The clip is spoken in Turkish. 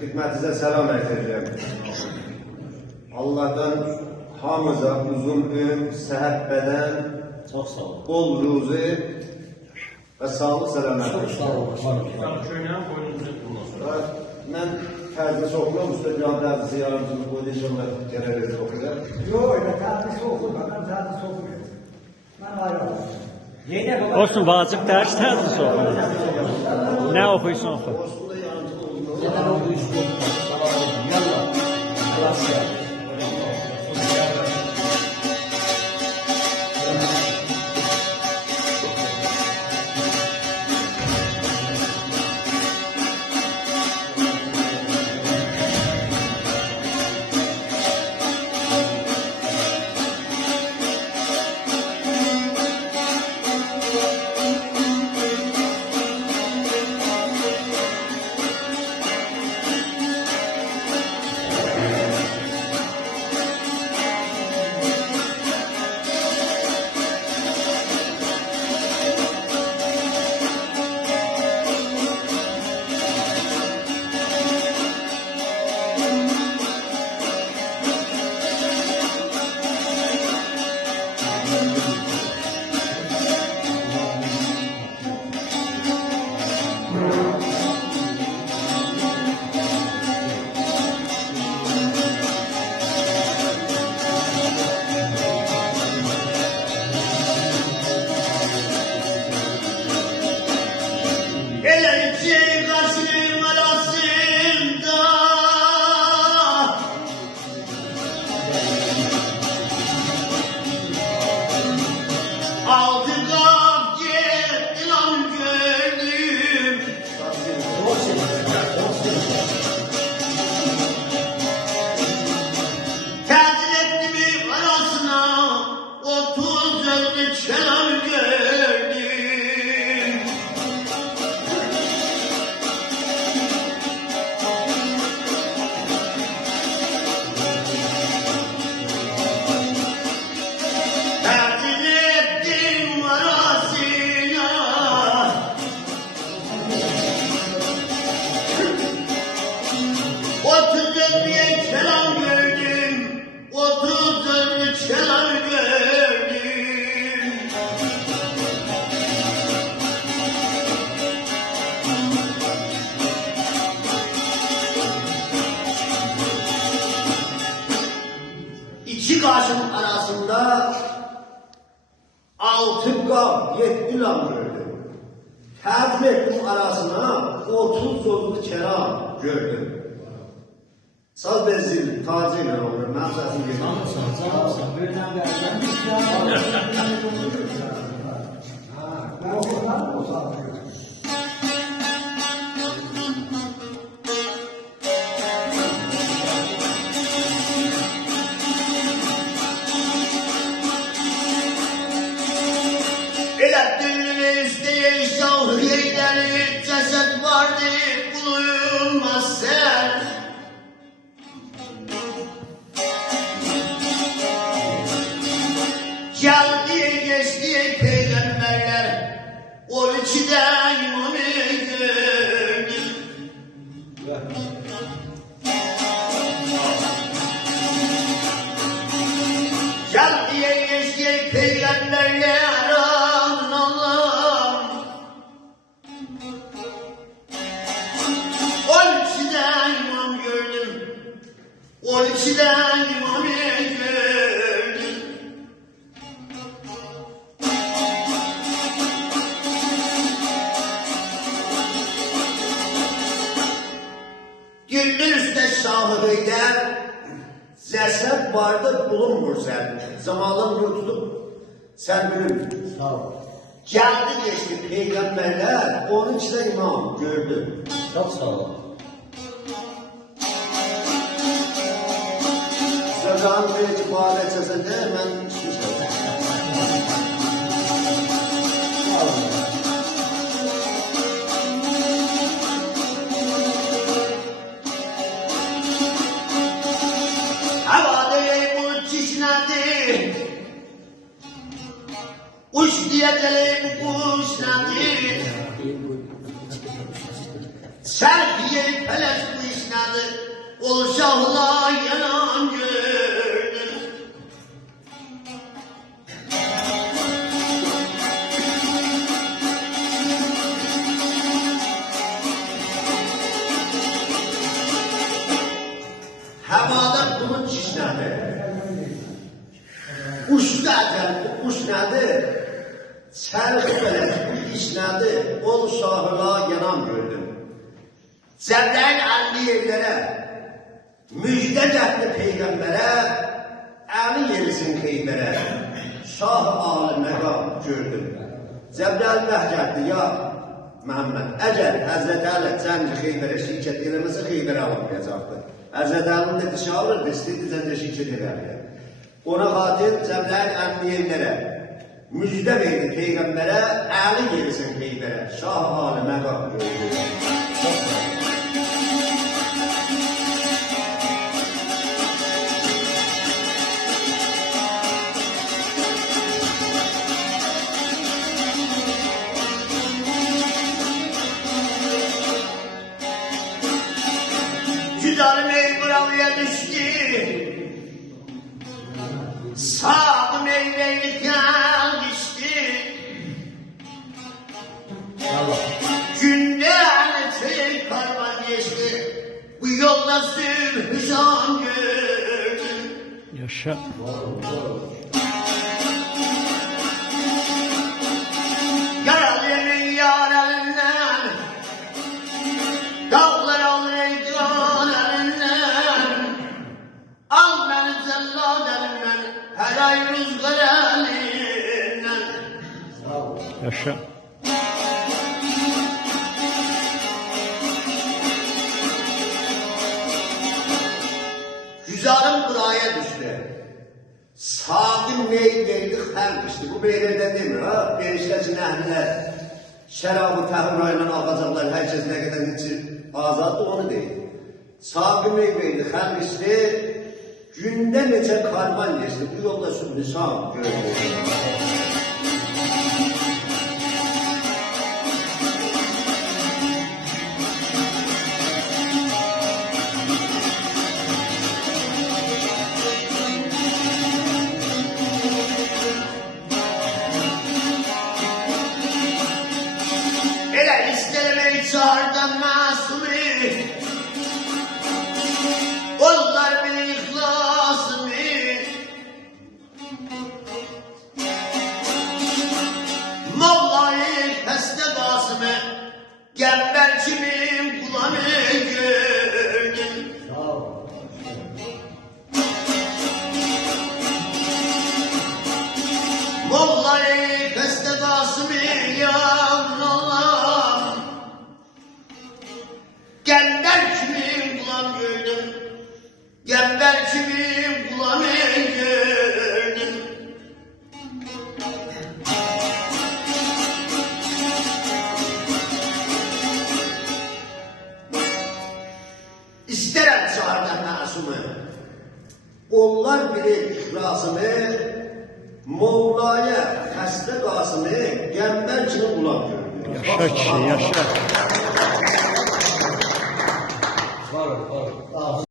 Xidmətinizə salam ərz edirəm. Allah'tan hamıza uzun ömür, sıhhat bədən, Çok sağ olun. bol ruzi və sağlıq sələmət. Çok sağ olun. Mən tərzisi oxuram, üstə bir an tərzisi yardımcılıq qoydu, inşallah genelde oxuyacaq. Yok öyle tarzı okuma, ben tarzı okumuyorum. Ben ayrı. Olsun vacib ders tərzisi oxuyur. Nə oxuyursan oxu. Osmanlı yardımcılıq oldu. Neden oldu işte? Yallah. Klasya. Eğlence karşının arasında altı kap ilan gördüm. Tercih ettiğimi arasına 34 kelam gördüm. İki kaşın arasında 6 kap 7 lan gördüm. Tercih ettim arasına 30 sözlük kelam gördüm. Saz bezil taciyle olur. Ben sazını Sağ getirdim. olsun. Birden verden. Ben okumam o sağlık. Elektriğini isteye şahı yeyleri ceset vardı bulunmaz sen. Geldi geçti peygamberler 12'den imamı gördüm. Geldi geçti peygamberler Allah'ım 12'den imam gördüm. 12'den imamı gördüm. Gündüzde şahıdıyla ceset vardı bulunmur sen. Zamanın yurtutup sen bilin. Sağ olun. Geldi geçti peygamberler onun içinde imam gördüm. Çok sağ olun. Sözanın verici bağlı içerisinde hemen çıkmışlar. Sağ olun. Havada bulut çişnedi. Uç diye deli kuşnadı. Serpiye pelet kuşnadı. şahla yanan gördüm. Havada bulut çişnedi. Kuş geldi, kuş nedir? Çərxi belə, iş nədir? Ol şahıla yanan gördüm. Cəbrəil əlli yerlərə, müjdə cəhdi peyğəmbərə, əli yerisin xeybərə, şah alı məqam gördüm. Cəbrəil məh gəldi, ya Məhəmməd, əgər Həzrət Əli cəmci xeybərə şirkət eləməsə xeybərə alınmayacaqdır. Həzrət Əlinin də dişi alırdı, istəyirdi cəmci şirkət eləməyə. Ona xatir Cəbrəil əlli yerlərə, müjdə verdi peyğəmbərə, əli yerisin xeybərə, şah alı məqam gördüm. Cüdarım ey buralıya düştü, sağdım eyleylikten düştü. Günden ötür karman geçti, bu yolda sür hüzan gördüm. Yaşa. Yaralı yemin yar elinden, dağlar alır ekran elinden, al beni zellat elinden, her ay rüzgar elinden. Yaşa. Güzarım buraya düştü. Sakin meyil verdi, xərq içdi. Bu beylerde demir ha. Berişləsin əhliler. Şərabı təhrayla ağacaqlar, hər kəs nə qədər içir, azaddır onu deyil. Sakin meyil verdi, xərq içdi. Gündə neçə karvan geçti. Bu yolda sürnisan gördü. Elə istemeyi çağırdan masumi, onlar bilir ihlasımı. Mevla'yı peste basımı, gember kimin kulağını gördüm. Mevla'yı peste basımı yavrular, gember kimin kulağını gördüm. Gember kimin kulağını gördüm. İstərəm çağırdan məsumı, onlar bilir ixlasımı, Mevla'ya xəstə qasımı, gəmbər kimi qulaq gördüm. Yaşa kişi, yaşa. Var ol, var ol.